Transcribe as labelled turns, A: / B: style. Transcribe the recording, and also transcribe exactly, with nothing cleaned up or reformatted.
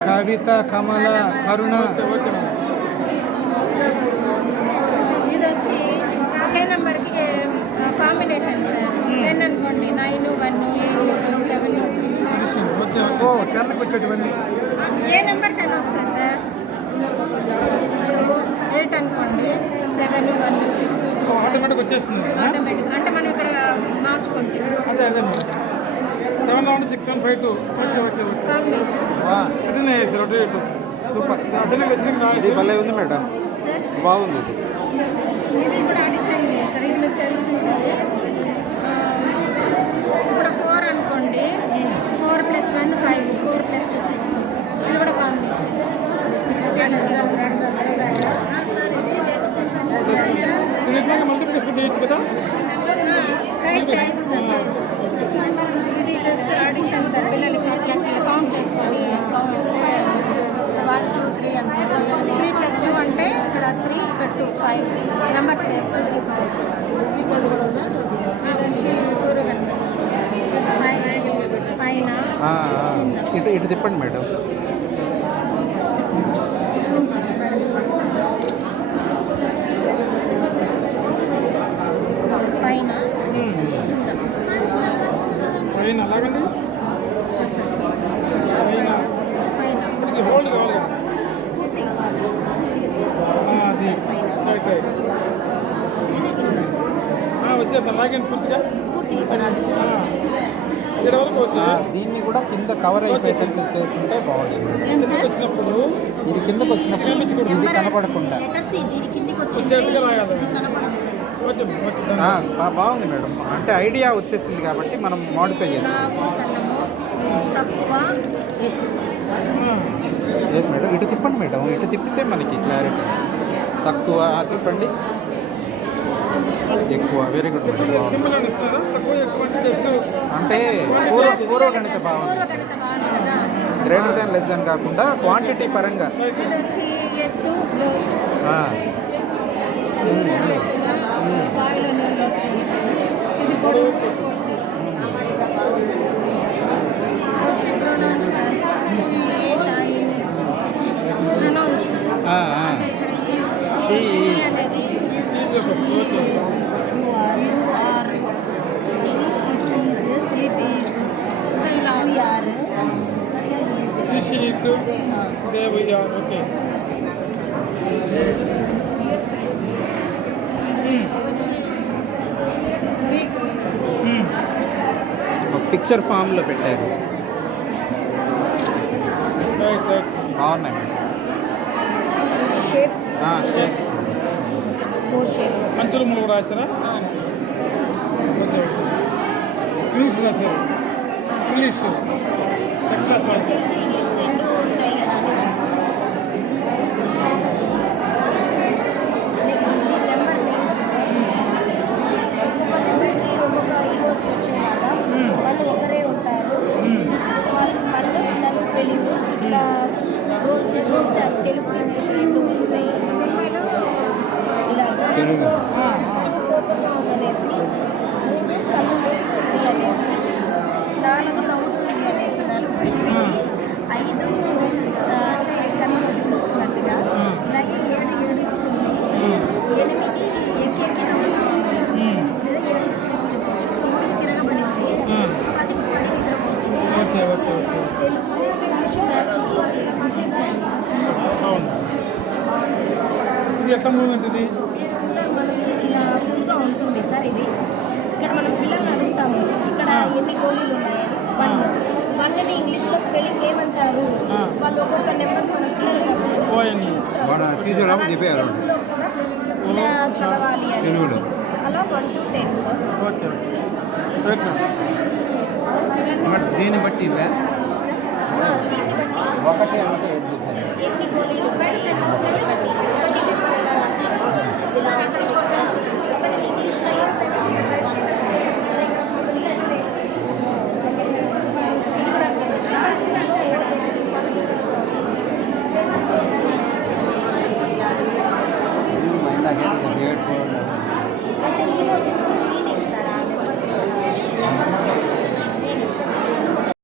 A: కవిత, కమల, కరుణ.
B: ఇది వచ్చి ఒకే నెంబర్కి కాంబినేషన్ సార్. టెన్ అనుకోండి, నైన్ వన్ ఎయిట్ సెవెన్
A: వచ్చేటివన్నీ
B: ఏ నెంబర్ టెన్ వస్తాయి సార్. ఎయిట్ అనుకోండి, సెవెన్ వన్ సిక్స్
A: ఆటోమేటిక్ వచ్చేస్తుంది.
B: ఆటోమేటిక్ అంటే మనం ఇక్కడ మార్చుకుంటే
A: అదే అదే seven one six one five two okay okay okay
B: combination
A: అటనే సార్ అటు ఇటు సూపర్ అసలు
C: ఇది భలే ఉంది మేడం,
B: సార్.
C: బాగుంది ఇది.
B: ఇది కూడా అడిషన్ సార్, ఇది మీకు తెలుసుకుంటుంది. ఇప్పుడు ఫోర్ అనుకోండి, four plus one five, four plus two six. ఇది కూడా కాంబినేషన్.
A: మల్టిప్లికేషన్ చేయొచ్చు కదా.
B: ఇది జస్ట్ అడిషన్ సార్, పిల్లలు ఫస్ట్ క్లాస్ పిల్లలు కౌంట్ చేసుకొని వన్ టూ త్రీ అనుకోండి. త్రీ ప్లస్ టూ అంటే ఇక్కడ త్రీ, ఇక్కడ టూ, ఫైవ్ నెంబర్స్ వేసుకొని ఇది వచ్చి కూరగడ్డ పైన
C: ఇటు ఇటు తిప్పండి మేడం.
B: పైన
A: పైన అలాగండి పైన
B: పైన
A: ఇప్పటికి హోల్డ్ కావాలి కదా.
B: పూర్తిగా
A: ఆ, అది రైట్ రైట్ వచ్చేద్దాం లాగండి పూర్తిగా. ఆ, ఇక్కడ వరకు వచ్చి
C: దీన్ని కూడా కింద కవర్ అయిపోయేటట్టు చేసుకుంటే బాగుంటుంది.
A: కిందకి వచ్చినప్పుడు
C: ఇది కిందకు వచ్చినప్పుడు ఇది కనపడకుండా
A: వచ్చేట్టుగా లాగాలి. ఓకే ఓకే
C: ఆ, బా- బాగుంది మేడం. అంటే ఐడియా వచ్చేసింది కాబట్టి మనం మోడిఫై చేస్తాం.
B: లావు సన్నము తక్కువ ఎక్కువ.
C: లేదు మేడం, ఇటు తిప్పండి మేడం, ఇటు తిప్పితే మనకి క్లారిటీ. తక్కువ ఆ, తిప్పండి. ఎక్కువ. వెరీ గుడ్ మేడం, బాగుంది.
A: సింబల్ అని ఇస్తారా తక్కువ ఎక్కువ అంటే జస్ట్
C: అంటే పూర్వ పూర్వగణిత భావం,
B: పూర్వగణిత బాగుంది కదా.
C: గ్రేటర్ దాన్ లెస్ దాన్ కాకుండా క్వాంటిటీ పరంగా.
B: ఇది వచ్చి ఎత్తు లోతు,
C: ఆ,
B: సూర్యుడు ఎత్తుగా వాయులో నీళ్ళు లోతు. ఇది పొడవు పూర్తి. వచ్చి ప్రొనౌన్స్ షీ టైమ్ ప్రొనౌన్స్
C: ఆ, ఆ.
B: అంటే ఇక్కడ ఈజ్
C: She
B: షీ
C: is.
B: అనేది you are you are it is it is so ఇలా we are
A: sheet they we are okay.
B: Weeks
C: ఒక పిక్చర్ ఫామ్లో పెట్టారు.
A: రైట్ రైట్
C: బాగున్నాయి madam.
B: Shapes
C: shapes
B: four shapes
A: అంచులు మూడు రాశారా. ఓకే ఇంగ్లీష్ రాశారు. ఇంగ్లీష్ సెకండ్ క్లాస్ అంటే
B: ఇంగ్లీష్ రెండు ఉంటాయి కదా. నెక్స్ట్ నెంబర్ నేమ్స్ ఒక్కొక్క నెంబర్కి ఒక్కొక్క ఈవోస్ వచ్చేలాగా వాళ్ళు ఒకరే ఉంటారు. వాళ్ళు వాళ్ళు దాని స్పెల్లింగ్ ఇట్లా రోల్ చేసి దాని తెలుగు ఇంగ్లీష్ రెండు వస్తాయి. సింబల్ ఇలా
C: తెలుగు.
B: కోపంగా ఉందనేసి, మూడు కళ్ళు మూసుకుంది అనేసి, నాలుగు నవ్వుతుంది అనేసి, నాలుగు పెట్టి ఐదు ఆ, అంటే కళ్ళు పెట్టి చూస్తున్నట్టుగా, అలాగే ఏడు ఏడుస్తుంది, ఎనిమిది ఎక్కి ఎక్కి నవ్వుతుంది లేదా ఏడుస్తుంది చెప్పచ్చు, తొమ్మిది తిరగబడింది, పది పడి నిద్రపోతుంది.
A: Okay okay okay
B: Telugu English maths గుర్తించాలి
A: అవును. ఇది ఎట్లా మూమెంట్ ఇది
B: సార్. మనం ఇలా ఫుల్గా ఉంటుంది సార్. ఇది ఇక్కడ మనం పిల్లల్ని అడుగుతాము ఇక్కడ ఎన్ని గోళీలు ఉన్నాయని. వన్ వన్ని ఇంగ్లీష్లో స్పెల్లింగ్ ఏమంటారు, వాళ్ళు ఒక్కొక్క నెంబర్ మనం తీసేటప్పుడు
A: ఓఎన్
C: తీసుకురావు చెప్పారు
B: తెలుగులో కూడా ఇలా చదవాలి అని
C: తెలుగులో.
B: అలా one to ten sir.
A: Okay right
C: మరి దీన్ని బట్టి ఇవే
B: దీన్ని బట్టి
C: ఒకటి అంటే ఏది చెప్పారు?
B: ఎన్ని గోళీలు ఉన్నాయి, ఎన్ని